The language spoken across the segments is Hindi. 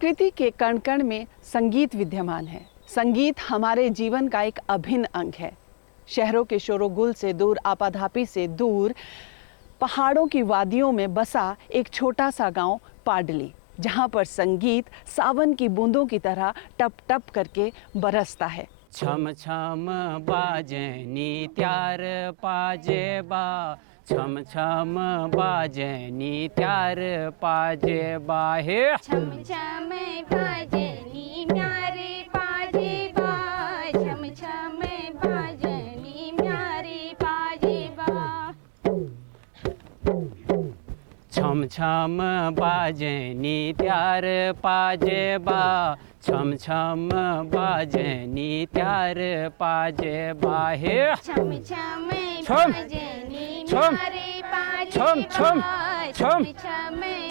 प्रकृति के कण कण में संगीत विद्यमान है। संगीत हमारे जीवन का एक अभिन्न अंग है। शहरों के शोरगुल से दूर, आपाधापी से दूर, पहाड़ों की वादियों में बसा एक छोटा सा गांव पाडली, जहां पर संगीत सावन की बूंदों की तरह टप टप करके बरसता है। छम छम बाजे नी त्यार पाजे बा, छम छम बाजे नी त्यार पाजे बा हे। छम छम बाजे नी म्यारे पाजे बा, छम छम बाजे नी म्यारे पाजे बा। छम छम बाजे नी त्यार पाजे बा, छम छम बाजे नी त्यार पाजे बा हे। छम छम छम बाजे नी छम म्यारे पाजे छम छम बा, छम छम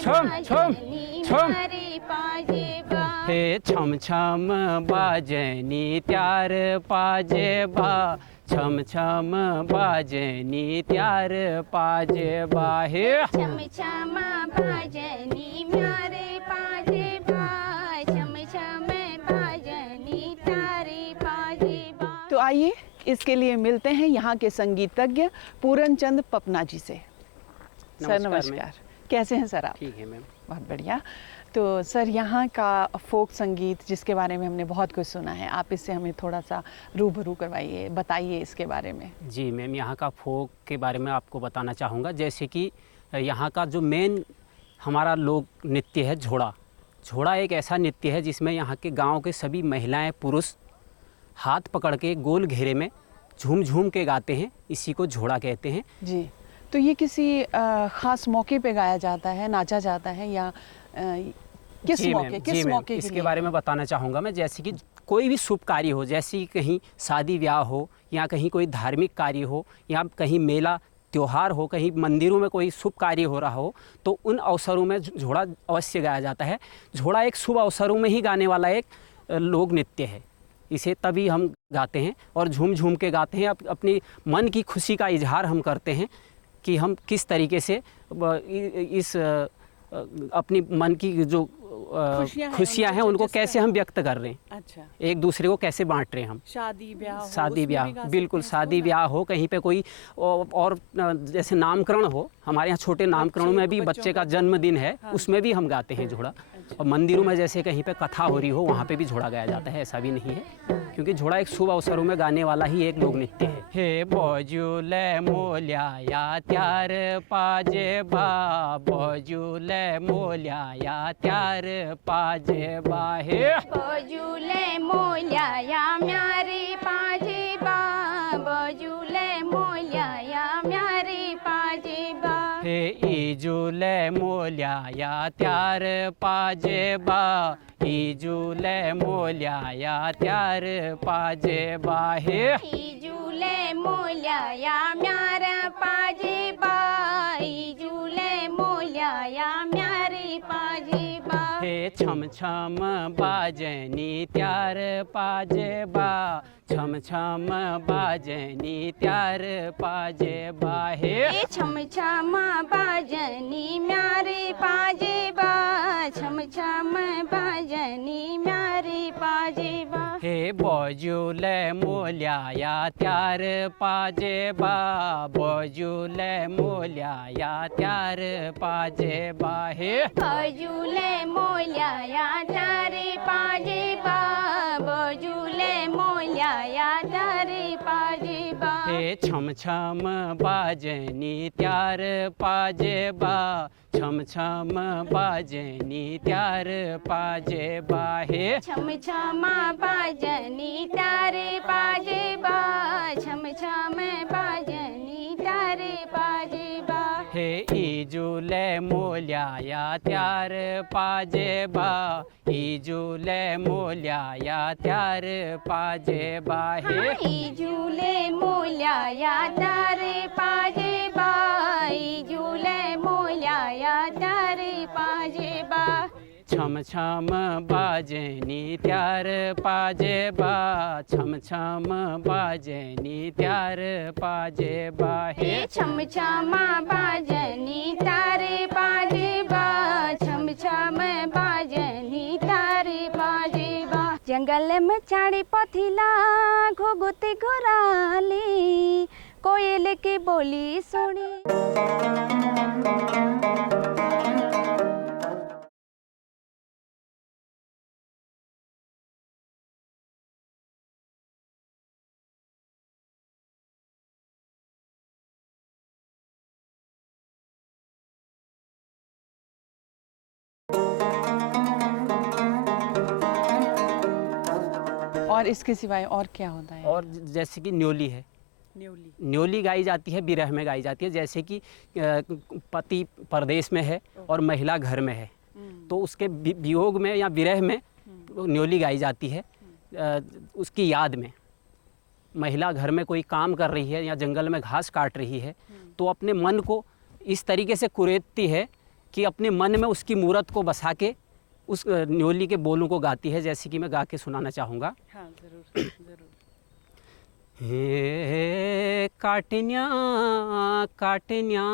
छम बाजे छम नी छम म्यारे पाजे बा। हे छम छम बाजे नी त्यार पाजे बा, छम छम बाजे नी त्यार पाजे बा हे। छम छम बाजे नी म्यारे पाजे बा, छम छम बाजे नी तारे पाजे बा। तो आइए इसके लिए मिलते हैं यहाँ के संगीतज्ञ पूरन चंद पपना जी से। सर नमस्कार नमस्कार, कैसे हैं सर आप? ठीक है मैम। बहुत बढ़िया। तो सर, यहाँ का फोक संगीत जिसके बारे में हमने बहुत कुछ सुना है, आप इससे हमें थोड़ा सा रूबरू करवाइए, बताइए इसके बारे में। जी मैम, यहाँ का फोक के बारे में आपको बताना चाहूँगा। जैसे कि यहाँ का जो मेन हमारा लोक नृत्य है झोड़ा। झोड़ा एक ऐसा नृत्य है जिसमें यहाँ के गांव के सभी महिलाएं पुरुष हाथ पकड़ के गोल घेरे में झूम झूम के गाते हैं। इसी को झोड़ा कहते हैं। जी, तो ये किसी ख़ास मौके पे गाया जाता है, नाचा जाता है, या किस जी मौके, मैम, किस जी मैम, मौके के इसके लिए? बारे में बताना चाहूँगा मैं। जैसे कि कोई भी शुभ कार्य हो, जैसे कि कहीं शादी ब्याह हो, या कहीं कोई धार्मिक कार्य हो, या कहीं मेला त्योहार हो, कहीं मंदिरों में कोई शुभ कार्य हो रहा हो, तो उन अवसरों में झोड़ा अवश्य गाया जाता है। झोड़ा एक शुभ अवसरों में ही गाने वाला एक लोक नृत्य है। इसे तभी हम गाते हैं और झूम झूम के गाते हैं। अपनी मन की खुशी का इजहार हम करते हैं कि हम किस तरीके से इस अपनी मन की जो खुशियाँ हैं उनको कैसे हम व्यक्त कर रहे हैं। अच्छा, एक दूसरे को कैसे बांट रहे हैं हम। शादी ब्याह हो, शादी उसमें ब्याह, भी गा सकते बिल्कुल हैं इसको शादी ना? ब्याह हो, कहीं पे कोई और जैसे नामकरण हो, हमारे यहाँ छोटे नामकरणों में भी बच्चे का जन्मदिन है, उसमें भी हम गाते हैं झोड़ा। और मंदिरों में जैसे कहीं पे कथा हो रही हो, वहाँ पे भी झोड़ा गाया जाता है। ऐसा भी नहीं है, क्योंकि झोड़ा एक शुभ अवसरों में गाने वाला ही एक लोक नृत्य है। हे बजुले मोल्या या त्यार पाजे बा, बजुले मोल्या या त्यार पाजे बा हे। बजुले मोल्या या म्यारे पाजे बा, बजुले मोल्या या म्यारे पाजे बा। हे इजुले मोल्या या त्यार पाजे बा, इजुले मोल्या या त्यार पाजे बा हे। इजुले मोल्या या म्यारे पाजे बा, इजुले मोल्या या म्यारे पाजे बा। हे छम छम बाजनी त्यार पाजे बा, छम छम बाजनी त्यार पाजे बा हे। छम छम बाजनी म्यारे पाजे बा, छम छम बाजनी म्यारे पाजे बा। हे बजुले मोल्या या त्यार पाजे बा, बजुले मोल्या या त्यार पाजे बा हे। बजुले मोल्या या तारे पाजे बा, बजुले मोल्या या तारे पाजे बा। हे छम छम बाजनी त्यार पाजे बा, छम छम बाजनी त्यार पाजे बा हे। छम छम बाजनी तारे पाजे बा, छम छम बाजनी तारे पाजे बा। हे इजुले मोल्या या त्यार पाजे बा, इजुले मोल्या या त्यार पाजे बा हे। इजुले मोल्या या तारे पाजे बा, इजुले मोल्या या तारे पाजे बा। छम छम बाजनी त्यार पाजे बा, छम छम बाजनी त्यार पाजे बा हे। छम छम बाजनी तारे पाजे बा, छम छम बाजनी तारे जंगल में चाड़ी पथिला घुगुती घुराली कोयल की बोली सुनी। और इसके सिवाय और क्या होता है? और जैसे कि न्योली है, न्योली। न्योली गाई जाती है, विरह में गाई जाती है। जैसे कि पति परदेश में है और महिला घर में है, तो उसके वियोग में या विरह में न्योली गाई जाती है। उसकी याद में महिला घर में कोई काम कर रही है या जंगल में घास काट रही है, तो अपने मन को इस तरीके से कुरेदती है कि अपने मन में उसकी मूरत को बसा के उस न्योली के बोलों को गाती है। जैसे कि मैं गा के सुनाना चाहूँगा। हाँ, ज़रूर ज़रूर। हे काटन्या काटन्या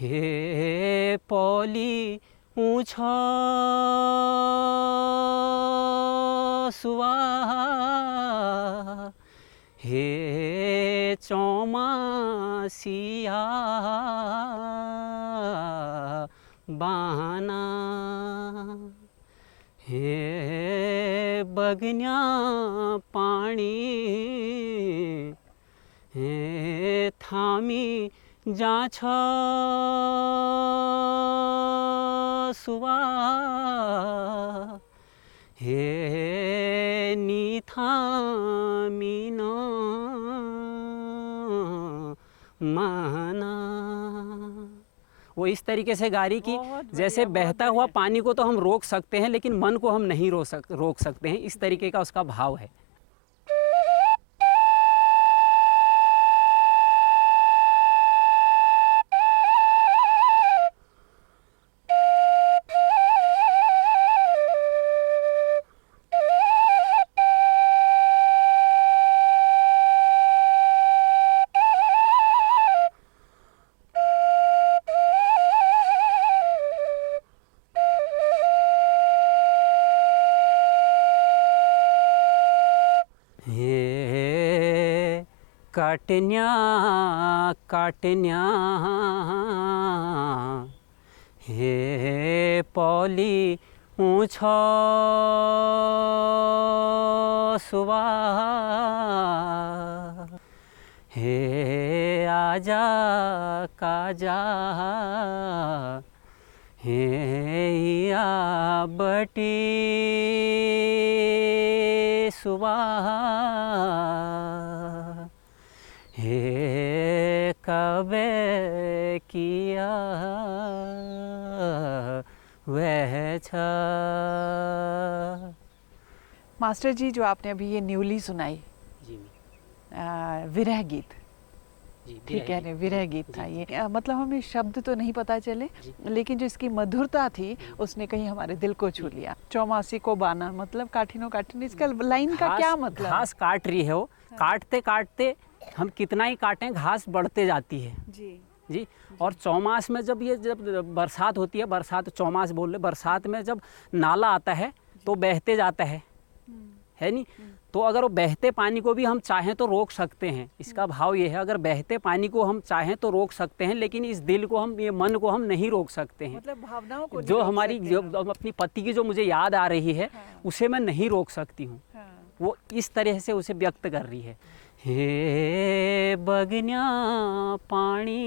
हे पौली ऊँछा सुवा हे चौमासिया बाना हे बगन्या पानी हे थामी जाछ सुवा हे नी थामी न माना। वो इस तरीके से गा रही कि जैसे बहता हुआ पानी को तो हम रोक सकते हैं, लेकिन मन को हम नहीं रोक सकते हैं। इस तरीके का उसका भाव है। काटन्या काटन्या हे पौली ऊँछ सुवा हे आजा काजा हे या बटी सुवा हे कबे किया वह छ। मास्टर जी, जो आपने अभी ये न्यूली सुनाई, जी विरह गीत, जी ठीक है, विरह गीत था ये। मतलब हमें शब्द तो नहीं पता चले, लेकिन जो इसकी मधुरता थी उसने कहीं हमारे दिल को छू लिया। चौमासी को बाना मतलब काठिनो काठिन, इसका लाइन का क्या मतलब? घास काट रही है वो, काटते काटते हम कितना ही काटें घास बढ़ते जाती है जी। और चौमास में जब बरसात होती है, बरसात चौमास बोल रहे, बरसात में जब नाला आता है तो बहते जाता है नहीं? तो अगर वो बहते पानी को भी हम चाहें तो रोक सकते हैं। इसका भाव ये है, अगर बहते पानी को हम चाहें तो रोक सकते हैं, लेकिन इस दिल को हम, ये मन को हम नहीं रोक सकते हैं। मतलब भावनाओं को जो हमारी, जो अपनी पति की जो मुझे याद आ रही है, उसे मैं नहीं रोक सकती हूँ। वो इस तरह से उसे व्यक्त कर रही है। हे बगन्या पानी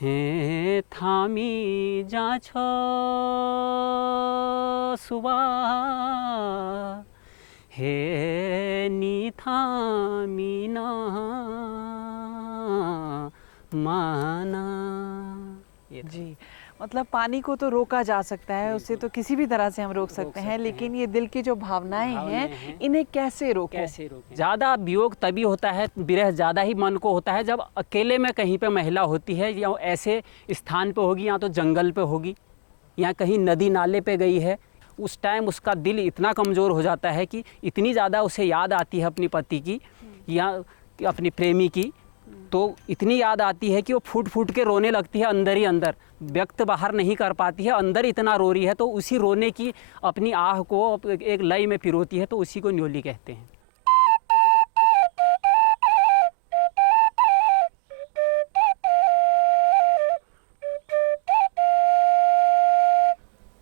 हे थामी जाछ सुवा हे नी थामी न माना। जी, मतलब पानी को तो रोका जा सकता है, उसे तो किसी भी तरह से हम रोक सकते हैं, लेकिन ये दिल की जो भावनाएं हैं, इन्हें कैसे रोकें? कैसे रोकें? ज़्यादा वियोग तभी होता है, विरह ज़्यादा ही मन को होता है जब अकेले में कहीं पे महिला होती है, या ऐसे स्थान पे होगी, या तो जंगल पे होगी, या कहीं नदी नाले पे गई है। उस टाइम उसका दिल इतना कमज़ोर हो जाता है कि इतनी ज़्यादा उसे याद आती है अपनी पति की या अपनी प्रेमी की, तो इतनी याद आती है कि वो फूट फूट के रोने लगती है अंदर ही अंदर, व्यक्त बाहर नहीं कर पाती है, अंदर इतना रो रही है, तो उसी रोने की अपनी आह को एक लय में पिरोती है, तो उसी को न्योली कहते हैं।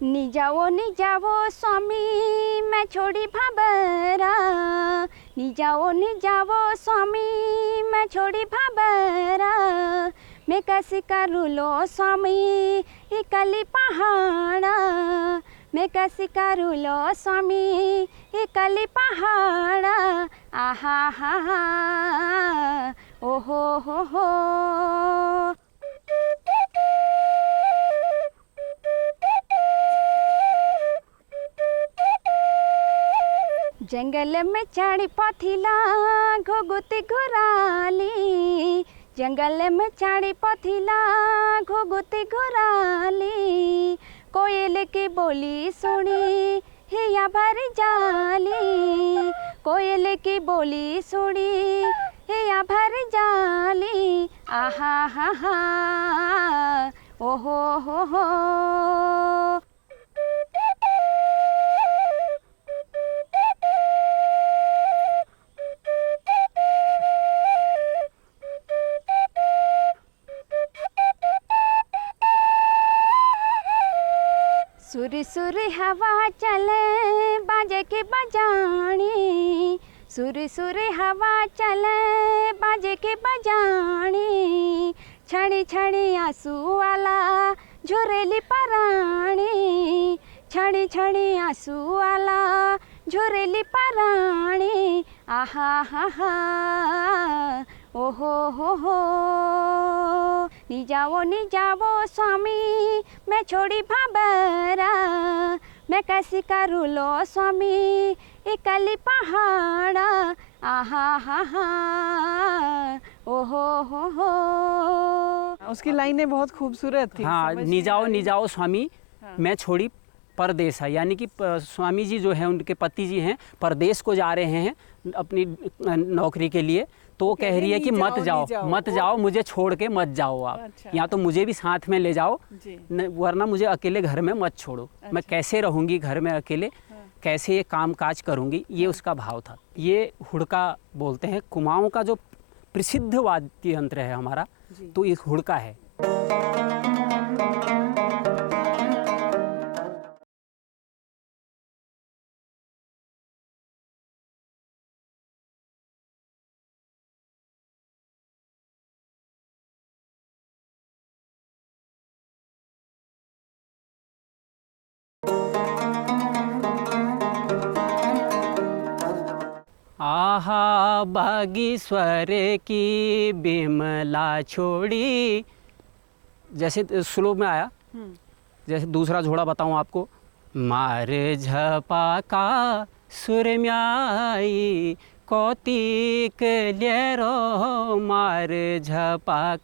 निजाओ स्वामी मैं छोड़ी भाबरा, निजाओ स्वामी मैं छोड़ी भाबरा, मैं कैसे करूँ लो स्वामी ये कली पहाड़ा, मैं कैसे करूँ लो स्वामी ये कली पहाड़ा, आहा हा हा ओहो हो। जंगल में चढ़ी पथिला घोगुती घुराली, जंगल में चढ़ी पथिला घोगुती घुराली, कोयल की बोली सुनी हिया भर जाली, कोयल की बोली सुनी हिया भर जाली, आहा हा हा ओहो हो। सुरी सुरी हवा चले बाजे की बजानी, सुरी सुरी हवा चले बाजे की बजानी, छड़ी छड़ी आंसू वाला झुरेली परानी, छड़ी छड़ी आंसू वाला झुरेली परानी, आहा हा हा ओहो हो। निजाओ स्वामी मैं छोड़ी भाबरा, मैं कैसी करूँ लो स्वामी ये कली पहाड़ा, आहा हा हा ओहो हो। उसकी लाइनें बहुत खूबसूरत थी। हाँ, समझ में निजाओ आई। निजाओ स्वामी मैं छोड़ी परदेस है, यानी कि स्वामी जी जो है उनके पति जी हैं परदेश को जा रहे हैं अपनी नौकरी के लिए, तो वो कह रही है कि मत जाओ मत जाओ, मुझे छोड़ के मत जाओ आप, अच्छा। या तो मुझे भी साथ में ले जाओ, जी। वरना मुझे अकेले घर में मत छोड़ो। मैं कैसे रहूँगी घर में अकेले, कैसे ये काम काज करूँगी, ये उसका भाव था। ये हुड़का बोलते हैं, कुमाऊँ का जो प्रसिद्ध वाद्य यंत्र है हमारा, तो ये हुड़का है। आहा बागीश्वर की बिमला छोड़ी, जैसे श्लोक में आया, जैसे दूसरा झोड़ा बताऊं आपको, मार झपा का सुर म्याई कौतिक ल्यरो, मार झपा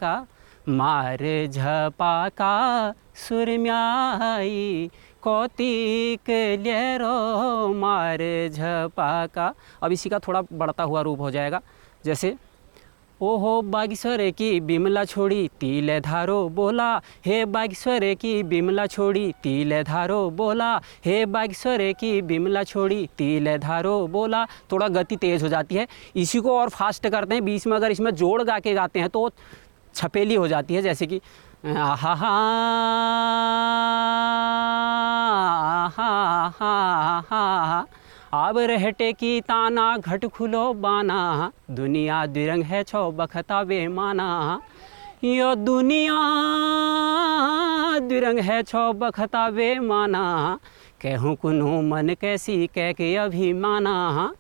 का सुर म्याई कौतिक ल्यरो, मार झपा का। अब इसी का थोड़ा बढ़ता हुआ रूप हो जाएगा, जैसे ओहो बागेश्वर की बिमला छोड़ी तिल धारो बोला, हे बागेश्वर की बिमला छोड़ी तिल धारो बोला, हे बागेश्वर की बिमला छोड़ी तिल धारो बोला। थोड़ा गति तेज हो जाती है, इसी को और फास्ट करते हैं, बीच में अगर इसमें जोड़ गा के गाते हैं तो छपेली हो जाती है, जैसे कि हा हा हा। अब रहटे की ताना घट खुलो बाना, दुनिया द्विरंग है छो बखता वे माना, यो दुनिया द्विरंग है छो बखता वे माना, कहूँ कुनु मन कैसी कह के अभिमाना,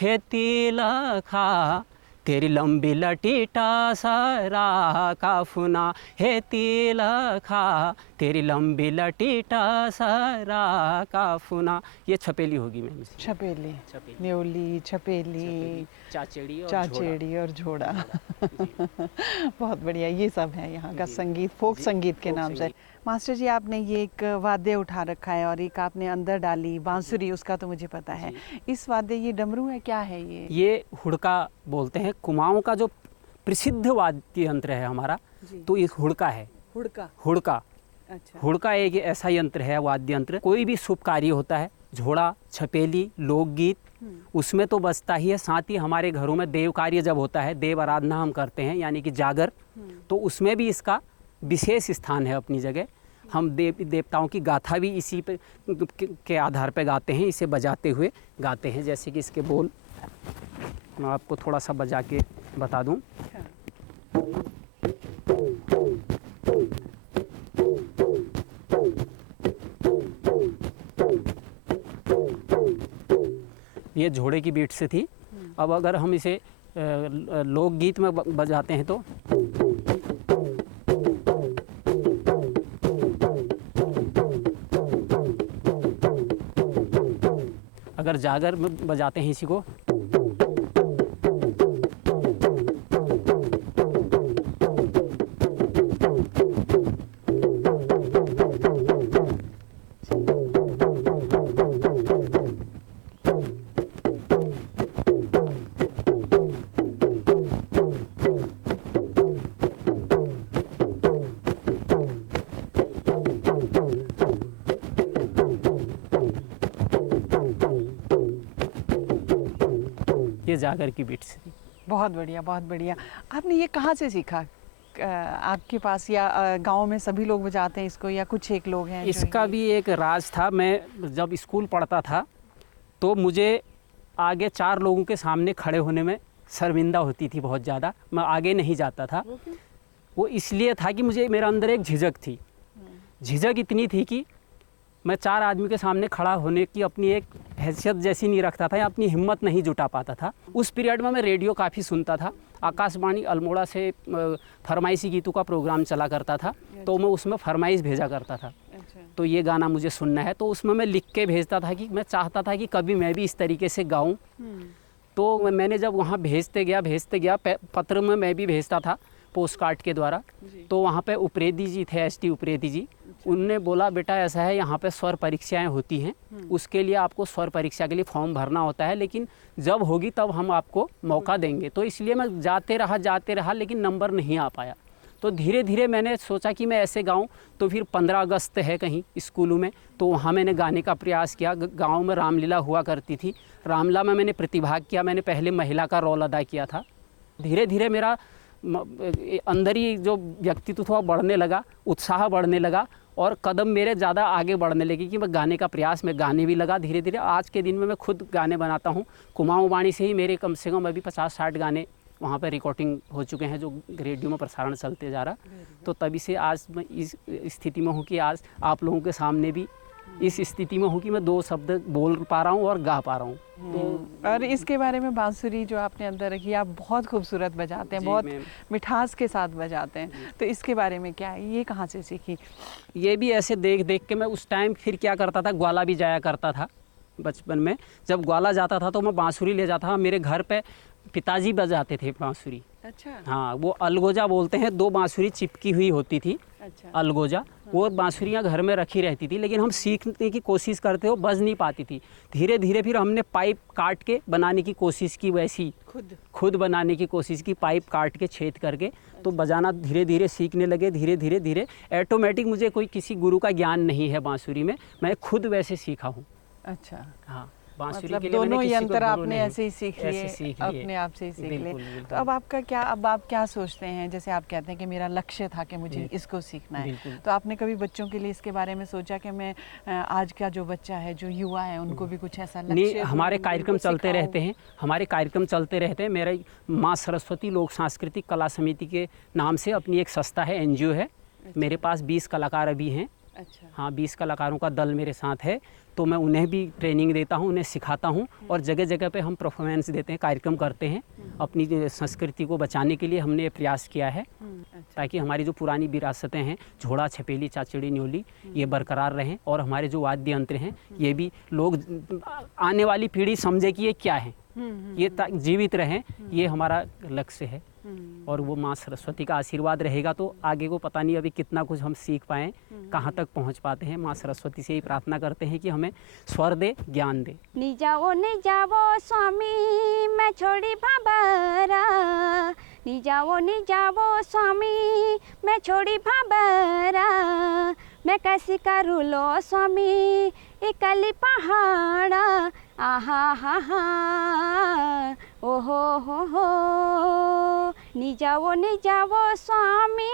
हे तिलखा तेरी लंबी लटीटा सारा काफुना, हे तिलखा तेरी लंबी लटीटा सारा काफुना। ये छपेली होगी मैम। छपेली, छपेली, न्योली, छपेली, चाचेड़ी और झोड़ा। बहुत बढ़िया, ये सब है यहाँ का संगीत, फोक संगीत के नाम से। मास्टर जी, आपने ये एक वाद्य उठा रखा है और एक आपने अंदर डाली बांसुरी, उसका तो मुझे पता है। इस वाद्य, ये डमरू है, क्या है ये? ये हुड़का बोलते हैं। कुमाऊँ का जो प्रसिद्ध वाद्य यंत्र है हमारा, जी। तो एक हुड़का है। हुड़का। हुड़का अच्छा। हुड़का एक ऐसा यंत्र है, वाद्य यंत्र। कोई भी शुभ कार्य होता है, झोड़ा, छपेली, लोकगीत, उसमें तो बजता ही है। साथ ही हमारे घरों में देव कार्य जब होता है, देव आराधना हम करते हैं यानी कि जागर, तो उसमें भी इसका विशेष स्थान है अपनी जगह। हम देवताओं की गाथा भी इसी पे के आधार पे गाते हैं, इसे बजाते हुए गाते हैं। जैसे कि इसके बोल मैं आपको थोड़ा सा बजा के बता दूं। ये झोड़े की बीट से थी। अब अगर हम इसे लोकगीत में बजाते हैं तो अगर जागर में बजाते हैं इसी को, ये जागर की बीट से थी। बहुत बढ़िया, बहुत बढ़िया। आपने ये कहाँ से सीखा? आपके पास या गांव में सभी लोग बजाते हैं इसको या कुछ एक लोग हैं? इसका भी एक राज था। मैं जब स्कूल पढ़ता था तो मुझे आगे 4 लोगों के सामने खड़े होने में शर्मिंदा होती थी बहुत ज़्यादा। मैं आगे नहीं जाता था। वो इसलिए था कि मुझे मेरे अंदर एक झिझक थी। झिझक इतनी थी कि मैं 4 आदमी के सामने खड़ा होने की अपनी एक हैसियत जैसी नहीं रखता था या अपनी हिम्मत नहीं जुटा पाता था। उस पीरियड में मैं रेडियो काफ़ी सुनता था। आकाशवाणी अल्मोड़ा से फरमाइशी गीतों का प्रोग्राम चला करता था, तो मैं उसमें फरमाइश भेजा करता था। तो ये गाना मुझे सुनना है, तो उसमें मैं लिख के भेजता था कि मैं चाहता था कि कभी मैं भी इस तरीके से गाऊं। तो मैंने जब वहाँ भेजते गया पत्र में मैं भी भेजता था पोस्ट कार्ड के द्वारा। तो वहाँ पे उप्रेती जी थे, एसटी उप्रेती जी। उनने बोला बेटा ऐसा है, यहाँ पे स्वर परीक्षाएं होती हैं, उसके लिए आपको स्वर परीक्षा के लिए फॉर्म भरना होता है, लेकिन जब होगी तब हम आपको मौका देंगे। तो इसलिए मैं जाते रहा लेकिन नंबर नहीं आ पाया। तो धीरे धीरे मैंने सोचा कि मैं ऐसे गाऊं। तो फिर 15 अगस्त है कहीं स्कूलों में, तो वहाँ मैंने गाने का प्रयास किया। गाँव में रामलीला हुआ करती थी, रामलीला में मैंने प्रतिभाग किया। मैंने पहले महिला का रोल अदा किया था। धीरे धीरे मेरा अंदर ही जो व्यक्तित्व था बढ़ने लगा, उत्साह बढ़ने लगा और कदम मेरे ज़्यादा आगे बढ़ने लगे कि मैं गाने का प्रयास, मैं गाने भी लगा धीरे धीरे। आज के दिन में मैं खुद गाने बनाता हूँ। कुमाऊँ वाणी से ही मेरे कम से कम अभी 50-60 गाने वहाँ पर रिकॉर्डिंग हो चुके हैं, जो रेडियो में प्रसारण चलते जा रहा। तो तभी से आज मैं इस स्थिति में हूँ कि आज आप लोगों के सामने भी इस स्थिति में हूँ कि मैं 2 शब्द बोल पा रहा हूँ और गा पा रहा हूँ। तो और इसके बारे में बांसुरी जो आपने अंदर रखी, आप बहुत खूबसूरत बजाते हैं, बहुत मिठास के साथ बजाते हैं। तो इसके बारे में क्या है, ये कहाँ से सीखी? ये भी ऐसे देख देख के मैं उस टाइम फिर क्या करता था, ग्वाला भी जाया करता था बचपन में। जब ग्वाला जाता था तो मैं बांसुरी ले जाता था। मेरे घर पे पिताजी बजाते थे बांसुरी। अच्छा। हाँ, वो अलगोजा बोलते हैं, 2 बांसुरी चिपकी हुई होती थी। अच्छा। अलगोजा, वो बांसुरियाँ घर में रखी रहती थी, लेकिन हम सीखने की कोशिश करते हो, बज नहीं पाती थी। धीरे धीरे फिर हमने पाइप काट के बनाने की कोशिश की, वैसी खुद बनाने की कोशिश की, पाइप काट के छेद करके। तो बजाना धीरे धीरे सीखने लगे। धीरे धीरे ऑटोमेटिक, मुझे कोई किसी गुरु का ज्ञान नहीं है बांसुरी में, मैं खुद वैसे सीखा हूँ। अच्छा। हाँ, बांसुरी मतलब के लिए दोनों मैंने किसी को यंत्र गुरु आपने नहीं, ऐसे ही सीख लिए, अपने आप से ही सीख लिए। तो अब आपका क्या, अब आप क्या सोचते हैं? जैसे आप कहते हैं कि मेरा लक्ष्य था कि मुझे इसको सीखना है, तो आपने कभी बच्चों के लिए इसके बारे में सोचा कि मैं आज का जो बच्चा है, जो युवा है, उनको भी कुछ ऐसा लक्ष्य? नहीं, हमारे कार्यक्रम चलते रहते हैं, मेरा माँ सरस्वती लोक सांस्कृतिक कला समिति के नाम से अपनी एक संस्था है, NGO है। मेरे पास 20 कलाकार अभी हैं। अच्छा। हाँ, 20 कलाकारों का दल मेरे साथ है। तो मैं उन्हें भी ट्रेनिंग देता हूँ, उन्हें सिखाता हूँ और जगह जगह पे हम परफॉर्मेंस देते हैं, कार्यक्रम करते हैं। अपनी संस्कृति को बचाने के लिए हमने ये प्रयास किया है, ताकि हमारी जो पुरानी विरासतें हैं, झोड़ा, छपेली, चाचड़ी, न्योली, ये बरकरार रहें और हमारे जो वाद्य यंत्र हैं ये भी लोग, आने वाली पीढ़ी समझे कि ये क्या है, ये जीवित रहें, ये हमारा लक्ष्य है। और वो माँ सरस्वती का आशीर्वाद रहेगा तो आगे को पता नहीं अभी कितना कुछ हम सीख पाएँ, कहाँ तक पहुँच पाते हैं। माँ सरस्वती से ही प्रार्थना करते हैं कि हमें स्वर दे, ज्ञान दे। नि जाओ स्वामी मैं छोड़ी बाबरा, नी जावो स्वामी मैं छोड़ी भाबरा मैं कैसी करूँ लो स्वामी इकली पहाड़ आहा हा हा ओहो हो नी जावो स्वामी।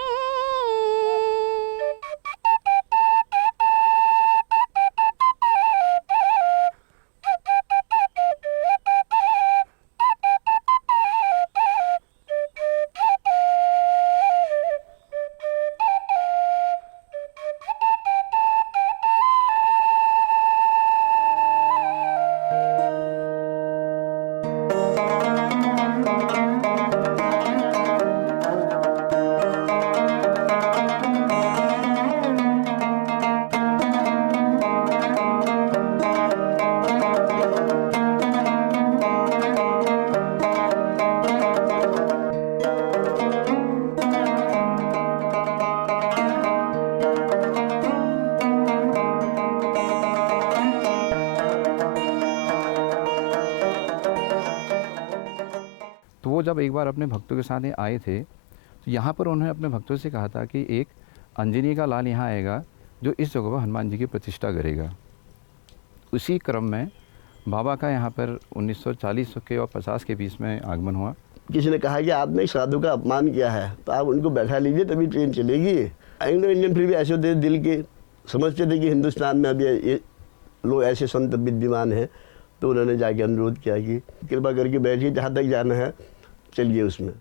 तो वो जब एक बार अपने भक्तों के साथ आए थे तो यहाँ पर उन्होंने अपने भक्तों से कहा था कि एक अंजनी का लाल यहाँ आएगा जो इस जगह पर हनुमान जी की प्रतिष्ठा करेगा। उसी क्रम में बाबा का यहाँ पर 1940 के और 50 के बीच में आगमन हुआ। किसी ने कहा कि आपने एक साधु का अपमान किया है तो आप उनको बैठा लीजिए तभी ट्रेन चलेगी। एंग्लो इंडियन फिर भी ऐसे होते थे दिल के, समझते थे कि हिंदुस्तान में अभी ये लोग ऐसे संत विद्यमान हैं, तो उन्होंने जाके अनुरोध किया कि कृपा करके बैठिए, जहाँ तक जाना है चलिए उसमें।